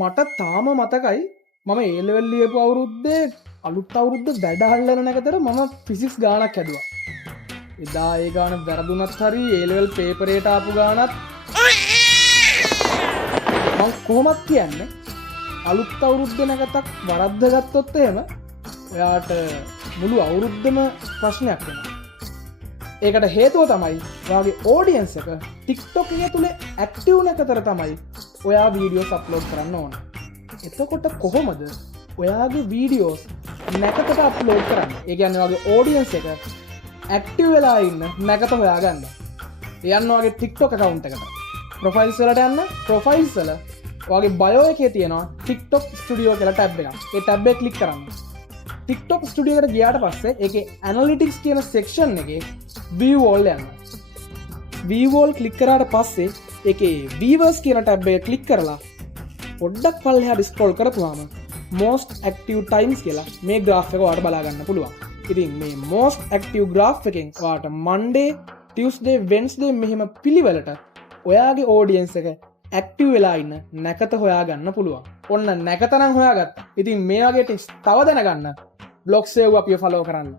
මට තාම මතකයි මම ඒ ලෙවල් ලියපු අවුරුද්දේ අලුත් අවුරුද්ද වැඩ හල්ලන නැකතර මම ෆිසික්ස් ගානක් හැදුවා. එදා ඒ ගාන වැරදුනත් හරි ඒ ලෙවල් පේපරේට ආපු ගානත් මම කොහොමත් කියන්නේ අලුත් අවුරුද්ද නැකතක් වරද්ද ගත්තොත් එහෙම ඔයාට මුළු අවුරුද්දම ප්‍රශ්නයක් වෙනවා. ඒකට හේතුව තමයි ඔයාගේ ඔඩියන්ස් එක TikTok එක තුල ඇක්ටිව් නැකතර තමයි ඔයා වීඩියෝස් අප්ලෝඩ් කරන්න ඕන. එතකොට කොහොමද ඔයාගේ වීඩියෝස් නැකතට අප්ලෝඩ් කරන්නේ? ඒ කියන්නේ ඔයාගේ ඔඩියන්ස් එක ඇක්ටිව් වෙලා ඉන්න නැකත හොයාගන්න. යන්න ඔයාගේ TikTok account එකට. ප්‍රොෆයිල්ස් වලට යන්න. ප්‍රොෆයිල්ස් වල ඔයාගේ බයෝ එකේ තියෙනවා TikTok Studio කියලා ටැබ් එකක්. ඒ ටැබ් එක ක්ලික් කරන්න. TikTok Studio එකට ගියාට පස්සේ ඒකේ Analytics කියන section එකේ view wall යන්න. view wall ක්ලික් කරාට පස්සේ ඒකේ viewers කියන ටැබ් එක ක්ලික් කරලා පොඩ්ඩක් පල්ලෙහාට ස්ක්‍රෝල් කරපුවාම most active times කියලා මේ graph එක ඔයාලට බලා ගන්න පුළුවන්. ඉතින් මේ most active graph එකෙන් ඔයාලට Monday, Tuesday, Wednesday මෙහෙම පිළිවෙලට ඔයාගේ audience එක active වෙලා ඉන්න නැකත හොයාගන්න පුළුවන්. ඔන්න නැකත නම් හොයාගත්තා. ඉතින් මේ වගේ tips තව දැනගන්න blog save අපිව follow කරන්න.